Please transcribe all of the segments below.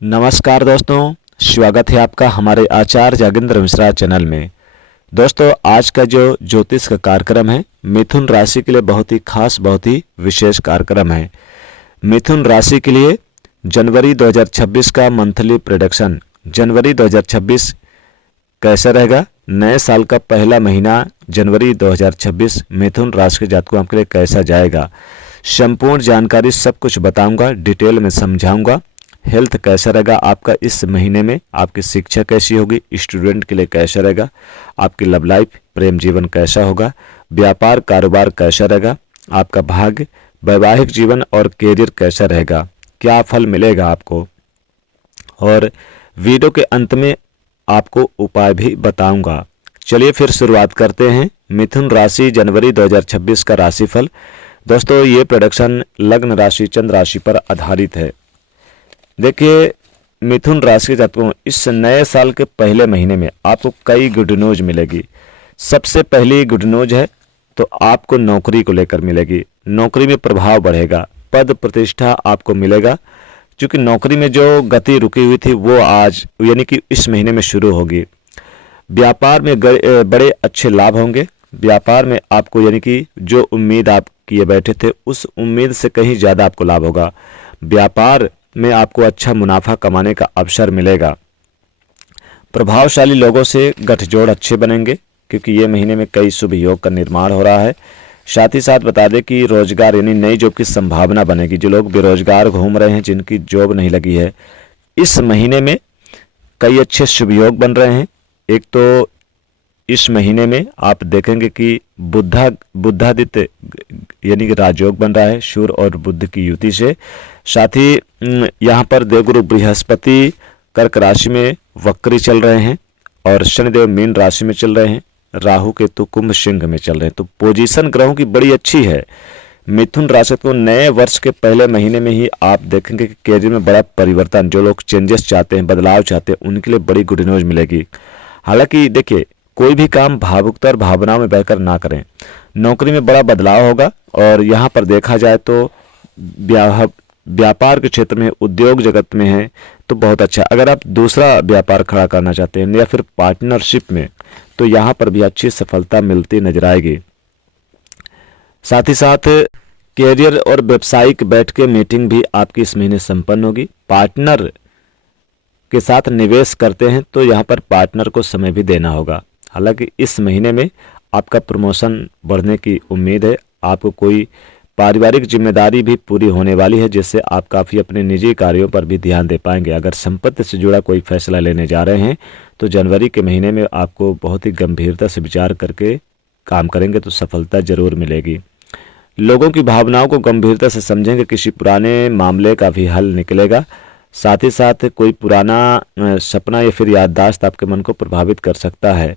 नमस्कार दोस्तों, स्वागत है आपका हमारे आचार्य जागेंद्र मिश्रा चैनल में। दोस्तों, आज का जो ज्योतिष का कार्यक्रम है मिथुन राशि के लिए बहुत ही खास, बहुत ही विशेष कार्यक्रम है। मिथुन राशि के लिए जनवरी 2026 का मंथली प्रेडिक्शन। जनवरी 2026 कैसा रहेगा? नए साल का पहला महीना जनवरी 2026 मिथुन राशि के जातकों के लिए कैसा जाएगा, संपूर्ण जानकारी सब कुछ बताऊंगा, डिटेल में समझाऊंगा। हेल्थ कैसा रहेगा आपका इस महीने में, आपकी शिक्षा कैसी होगी, स्टूडेंट के लिए कैसा रहेगा, आपकी लव लाइफ, प्रेम जीवन कैसा होगा, व्यापार कारोबार कैसा रहेगा, आपका भाग्य, वैवाहिक जीवन और कैरियर कैसा रहेगा, क्या फल मिलेगा आपको, और वीडियो के अंत में आपको उपाय भी बताऊंगा। चलिए फिर शुरुआत करते हैं। मिथुन राशि जनवरी 2026 का राशिफल। दोस्तों, ये प्रोडक्शन लग्न राशि चंद्र राशि पर आधारित है। देखिए, मिथुन राशि के जातकों इस नए साल के पहले महीने में आपको कई गुड न्यूज मिलेगी। सबसे पहली गुड न्यूज है तो आपको नौकरी को लेकर मिलेगी। नौकरी में प्रभाव बढ़ेगा, पद प्रतिष्ठा आपको मिलेगा, क्योंकि नौकरी में जो गति रुकी हुई थी वो आज यानी कि इस महीने में शुरू होगी। व्यापार में बड़े अच्छे लाभ होंगे। व्यापार में आपको यानी कि जो उम्मीद आप किए बैठे थे उस उम्मीद से कहीं ज़्यादा आपको लाभ होगा। व्यापार में आपको अच्छा मुनाफा कमाने का अवसर मिलेगा। प्रभावशाली लोगों से गठजोड़ अच्छे बनेंगे, क्योंकि ये महीने में कई शुभ योग का निर्माण हो रहा है। साथ ही साथ बता दें कि रोजगार यानी नई जॉब की संभावना बनेगी। जो लोग बेरोजगार घूम रहे हैं, जिनकी जॉब नहीं लगी है, इस महीने में कई अच्छे शुभ योग बन रहे हैं। एक तो इस महीने में आप देखेंगे कि बुद्धादित्य यानी कि राजयोग बन रहा है सूर्य और बुध की युति से। साथ ही यहाँ पर देवगुरु बृहस्पति कर्क राशि में वक्री चल रहे हैं और शनिदेव मीन राशि में चल रहे हैं, राहु केतु कुंभ सिंह में चल रहे हैं। तो पोजीशन ग्रहों की बड़ी अच्छी है। मिथुन राशि को नए वर्ष के पहले महीने में ही आप देखेंगे कि कैरियर में बड़ा परिवर्तन, जो लोग चेंजेस चाहते हैं, बदलाव चाहते हैं, उनके लिए बड़ी गुड न्यूज मिलेगी। हालांकि देखिए, कोई भी काम भावुकता और भावनाओं में बहकर ना करें। नौकरी में बड़ा बदलाव होगा और यहाँ पर देखा जाए तो व्यापार के क्षेत्र में, उद्योग जगत में है तो बहुत अच्छा। अगर आप दूसरा व्यापार खड़ा करना चाहते हैं या फिर पार्टनरशिप में, तो यहाँ पर भी अच्छी सफलता मिलती नजर आएगी। साथ ही साथ कैरियर और व्यावसायिक बैठ के मीटिंग भी आपकी इस महीने संपन्न होगी। पार्टनर के साथ निवेश करते हैं तो यहाँ पर पार्टनर को समय भी देना होगा। हालांकि इस महीने में आपका प्रमोशन बढ़ने की उम्मीद है। आपको कोई पारिवारिक जिम्मेदारी भी पूरी होने वाली है, जिससे आप काफ़ी अपने निजी कार्यों पर भी ध्यान दे पाएंगे। अगर संपत्ति से जुड़ा कोई फैसला लेने जा रहे हैं तो जनवरी के महीने में आपको बहुत ही गंभीरता से विचार करके काम करेंगे तो सफलता जरूर मिलेगी। लोगों की भावनाओं को गंभीरता से समझेंगे, किसी पुराने मामले का भी हल निकलेगा। साथ ही साथ कोई पुराना सपना या फिर याददाश्त आपके मन को प्रभावित कर सकता है।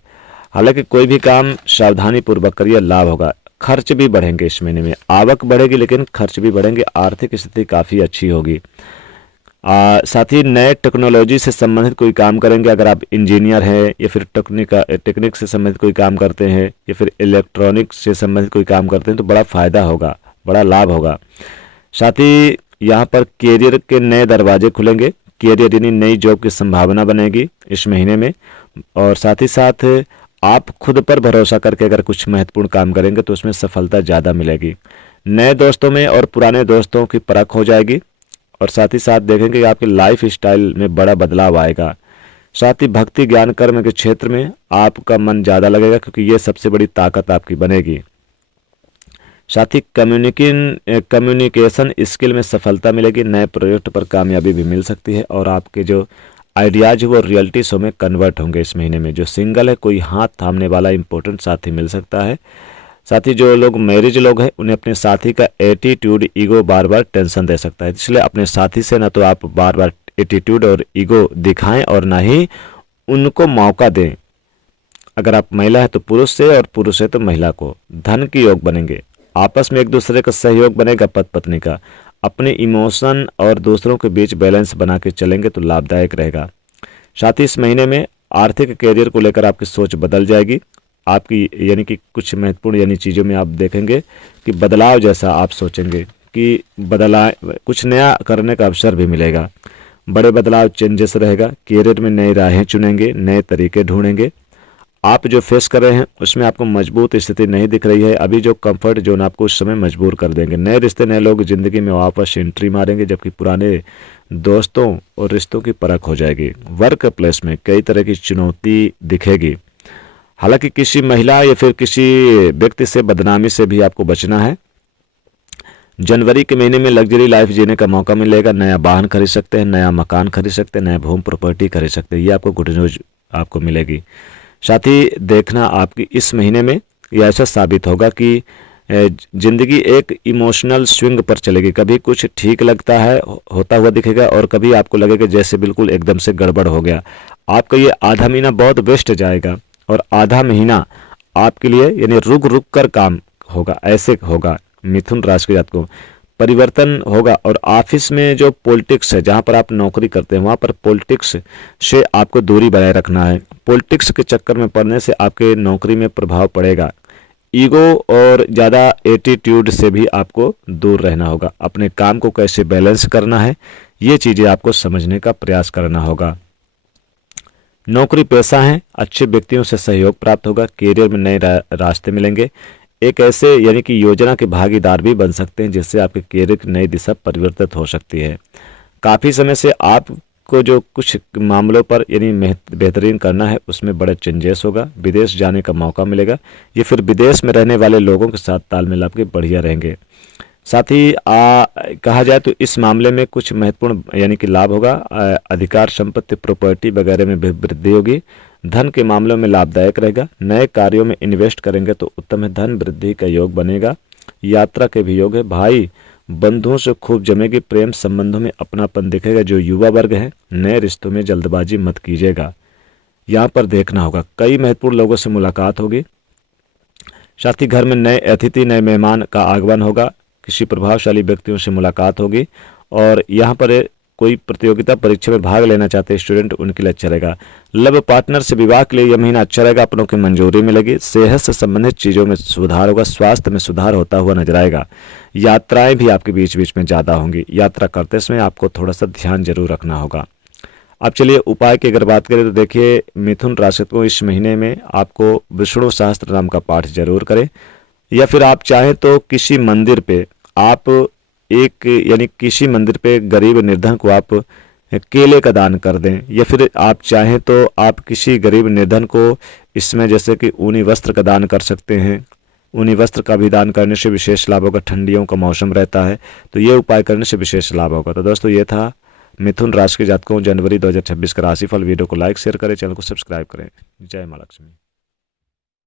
हालांकि कोई भी काम सावधानी पूर्वक करिए, लाभ होगा। खर्च भी बढ़ेंगे इस महीने में, आवक बढ़ेगी लेकिन खर्च भी बढ़ेंगे। आर्थिक स्थिति काफ़ी अच्छी होगी। साथ ही नए टेक्नोलॉजी से संबंधित कोई काम करेंगे। अगर आप इंजीनियर हैं या फिर टेक्निक से संबंधित कोई काम करते हैं या फिर इलेक्ट्रॉनिक से संबंधित कोई काम करते हैं तो बड़ा फायदा होगा, बड़ा लाभ होगा। साथ ही यहाँ पर कैरियर के नए दरवाजे खुलेंगे। कैरियर यानी नई जॉब की संभावना बनेगी इस महीने में। और साथ ही साथ आप खुद पर भरोसा करके अगर कुछ महत्वपूर्ण काम करेंगे तो उसमें सफलता ज़्यादा मिलेगी। नए दोस्तों में और पुराने दोस्तों की परख हो जाएगी। और साथ ही साथ देखेंगे कि आपके लाइफ स्टाइल में बड़ा बदलाव आएगा। साथ ही भक्ति ज्ञान कर्म के क्षेत्र में आपका मन ज़्यादा लगेगा, क्योंकि ये सबसे बड़ी ताकत आपकी बनेगी। साथ ही कम्युनिकेशन स्किल में सफलता मिलेगी। नए प्रोजेक्ट पर कामयाबी भी मिल सकती है और आपके जो आइडियाज वो रियलिटी शो में कन्वर्ट होंगे इस महीने में। जो सिंगल है, कोई हाथ थामने वाला इंपॉर्टेंट साथी मिल सकता है। साथ ही जो लोग मैरिज लोग हैं, उन्हें अपने साथी का एटीट्यूड, ईगो बार बार टेंशन दे सकता है। इसलिए अपने साथी से ना तो आप बार बार एटीट्यूड और ईगो दिखाएं और ना ही उनको मौका दें। अगर आप महिला है तो पुरुष से और पुरुष है तो महिला को। धन के योग बनेंगे, आपस में एक दूसरे का सहयोग बनेगा पति पत्नी का। अपने इमोशन और दूसरों के बीच बैलेंस बना के चलेंगे तो लाभदायक रहेगा। साथ ही इस महीने में आर्थिक कैरियर को लेकर आपकी सोच बदल जाएगी। आपकी यानी कि कुछ महत्वपूर्ण यानी चीज़ों में आप देखेंगे कि बदलाव जैसा आप सोचेंगे कि कुछ नया करने का अवसर भी मिलेगा। बड़े बदलाव चेंजेस रहेगा। करियर में नई राहें चुनेंगे, नए तरीके ढूंढेंगे। आप जो फेस कर रहे हैं उसमें आपको मजबूत स्थिति नहीं दिख रही है, अभी जो कंफर्ट जोन आपको उस समय मजबूर कर देंगे। नए रिश्ते, नए लोग जिंदगी में वापस एंट्री मारेंगे, जबकि पुराने दोस्तों और रिश्तों की परख हो जाएगी। वर्क प्लेस में कई तरह की चुनौती दिखेगी। हालांकि किसी महिला या फिर किसी व्यक्ति से बदनामी से भी आपको बचना है। जनवरी के महीने में लग्जरी लाइफ जीने का मौका मिलेगा। नया वाहन खरीद सकते हैं, नया मकान खरीद सकते हैं, नया होम प्रॉपर्टी खरीद सकते हैं। ये आपको गुड न्यूज आपको मिलेगी। साथ ही देखना आपकी इस महीने में यह ऐसा साबित होगा कि जिंदगी एक इमोशनल स्विंग पर चलेगी। कभी कुछ ठीक लगता है होता हुआ दिखेगा और कभी आपको लगेगा जैसे बिल्कुल एकदम से गड़बड़ हो गया। आपका ये आधा महीना बहुत बेस्ट जाएगा और आधा महीना आपके लिए यानी रुक रुक कर काम होगा, ऐसे होगा। मिथुन राशि के जातकों परिवर्तन होगा और ऑफिस में जो पॉलिटिक्स है, जहां पर आप नौकरी करते हैं, वहां पर पॉलिटिक्स से आपको दूरी बनाए रखना है। पॉलिटिक्स के चक्कर में पड़ने से आपके नौकरी में प्रभाव पड़ेगा। ईगो और ज़्यादा एटीट्यूड से भी आपको दूर रहना होगा। अपने काम को कैसे बैलेंस करना है, ये चीज़ें आपको समझने का प्रयास करना होगा। नौकरी पेशा है, अच्छे व्यक्तियों से सहयोग प्राप्त होगा। करियर में नए रास्ते मिलेंगे। एक ऐसे यानी कि योजना के भागीदार भी बन सकते हैं, जिससे आपके करियर की नई दिशा परिवर्तित हो सकती है। काफ़ी समय से आपको जो कुछ मामलों पर यानी बेहतरीन करना है, उसमें बड़े चेंजेस होगा। विदेश जाने का मौका मिलेगा, ये फिर विदेश में रहने वाले लोगों के साथ तालमेल आपके बढ़िया रहेंगे। साथ ही कहा जाए तो इस मामले में कुछ महत्वपूर्ण यानी कि लाभ होगा। अधिकार, संपत्ति, प्रॉपर्टी वगैरह में भी वृद्धि होगी। धन के मामलों में लाभदायक रहेगा। नए कार्यों में इन्वेस्ट करेंगे तो उत्तम है। धन वृद्धि का योग बनेगा। यात्रा के भी योग है। भाई बंधुओं से खूब जमेगी। प्रेम संबंधों में अपनापन दिखेगा। जो युवा वर्ग है, नए रिश्तों में जल्दबाजी मत कीजिएगा। यहाँ पर देखना होगा, कई महत्वपूर्ण लोगों से मुलाकात होगी। साथ ही घर में नए अतिथि, नए मेहमान का आगमन होगा। किसी प्रभावशाली व्यक्तियों से मुलाकात होगी। और यहाँ पर कोई प्रतियोगिता परीक्षा में भाग लेना चाहते हैं स्टूडेंट, उनके लिए अच्छा रहेगा। लव पार्टनर से विवाह के लिए यह महीना अच्छा रहेगा। अपनों की मंजूरी मिलेगी। सेहत से संबंधित चीज़ों में सुधार होगा। स्वास्थ्य में सुधार होता हुआ नजर आएगा। यात्राएं भी आपके बीच बीच में ज़्यादा होंगी। यात्रा करते समय आपको थोड़ा सा ध्यान जरूर रखना होगा। अब चलिए उपाय की अगर बात करें तो देखिए, मिथुन राशि को इस महीने में आपको विष्णु सहस्त्र नाम का पाठ जरूर करें, या फिर आप चाहें तो किसी मंदिर पे आप यानी किसी मंदिर पे गरीब निर्धन को आप केले का दान कर दें, या फिर आप चाहें तो आप किसी गरीब निर्धन को इसमें जैसे कि ऊनी वस्त्र का दान कर सकते हैं। ऊनी वस्त्र का भी दान करने से विशेष लाभ होगा। ठंडियों का मौसम रहता है तो ये उपाय करने से विशेष लाभ होगा। तो दोस्तों ये था मिथुन राशि के जातकों जनवरी 2026 का राशिफल। वीडियो को लाइक शेयर करें, चैनल को सब्सक्राइब करें। जय मां लक्ष्मी।